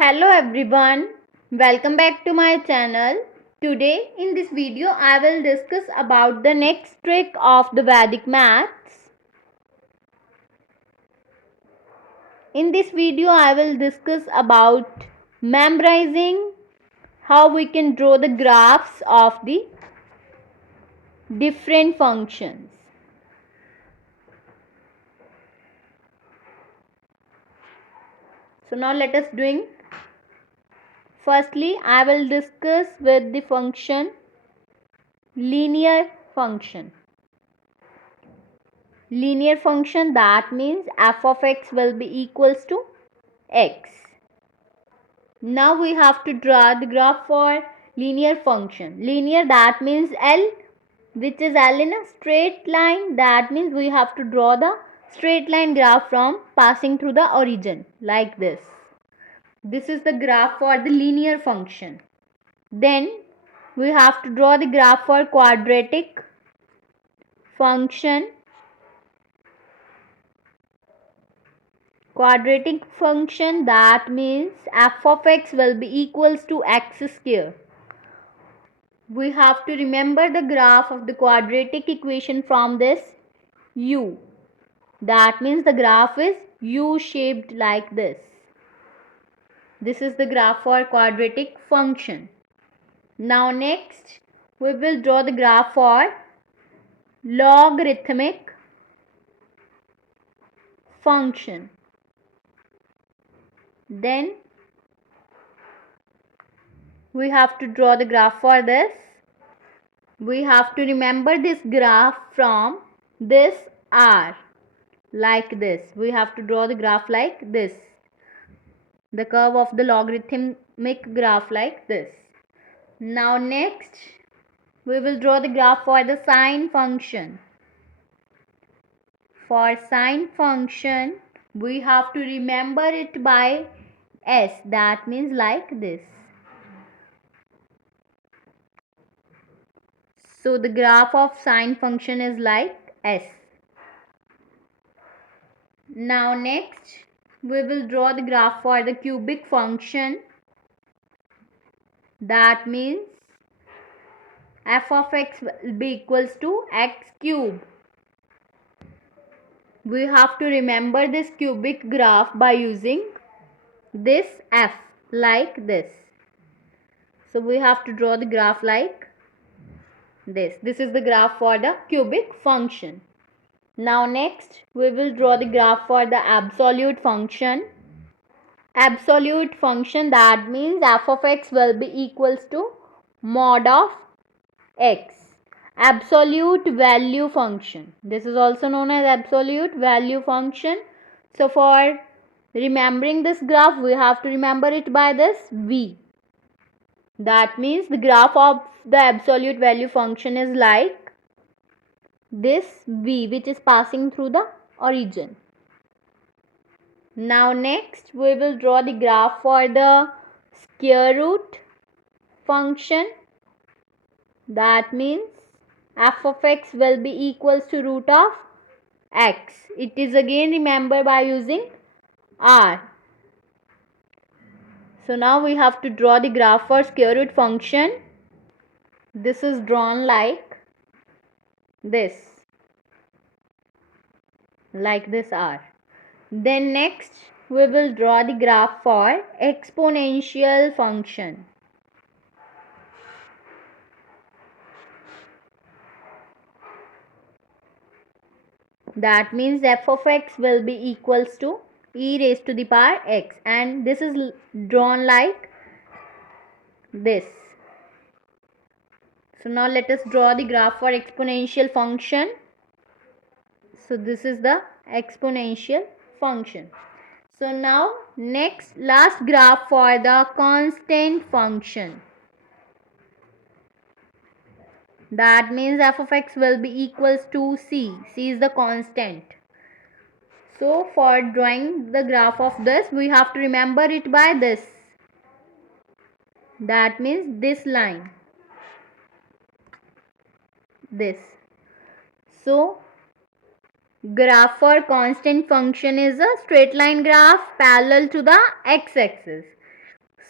Hello everyone, welcome back to my channel. Today in this video I will discuss about the next trick of the Vedic maths. In this video I will discuss about memorizing how we can draw the graphs of the different functions. So now let us doing. Firstly, I will discuss with the function linear function. Linear function, that means f of x will be equals to x. Now we have to draw the graph for linear function. Linear, that means L, which is L in a straight line. That means we have to draw the straight line graph from passing through the origin like this. This is the graph for the linear function. Then we have to draw the graph for quadratic function. Quadratic function, that means f of x will be equals to x square. We have to remember the graph of the quadratic equation from this u. That means the graph is u shaped like this. This is the graph for quadratic function. Now next we will draw the graph for logarithmic function. Then we have to draw the graph for this. We have to remember this graph from this R like this. We have to draw the graph like this. The curve of the logarithmic graph like this. Now next we will draw the graph for the sine function. For sine function we have to remember it by S. That means like this. So the graph of sine function is like S. Now next we will draw the graph for the cubic function. That means f of x will be equals to x cube. We have to remember this cubic graph by using this f like this. So we have to draw the graph like this. This is the graph for the cubic function. Now next we will draw the graph for the absolute function. Absolute function, that means f of x will be equals to mod of x. Absolute value function. This is also known as absolute value function. So for remembering this graph we have to remember it by this v. That means the graph of the absolute value function is like this v, which is passing through the origin. Now next we will draw the graph for the square root function. That means f of x will be equals to root of x. It is again remembered by using r. So now we have to draw the graph for square root function. This is drawn like this r. Then next we will draw the graph for exponential function. That means f of x will be equals to e raised to the power x, and this is drawn like this. So now let us draw the graph for exponential function. So this is the exponential function. So now next last graph for the constant function. That means f of x will be equals to c. C is the constant. So for drawing the graph of this we have to remember it by this. That means this line. This. So graph for constant function is a straight line graph parallel to the x-axis.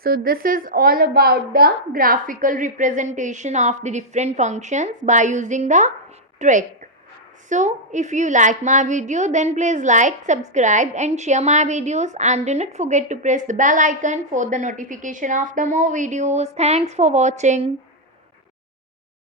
So this is all about the graphical representation of the different functions by using the trick. So if you like my video, then please like, subscribe and share my videos, and do not forget to press the bell icon for the notification of the more videos. Thanks for watching.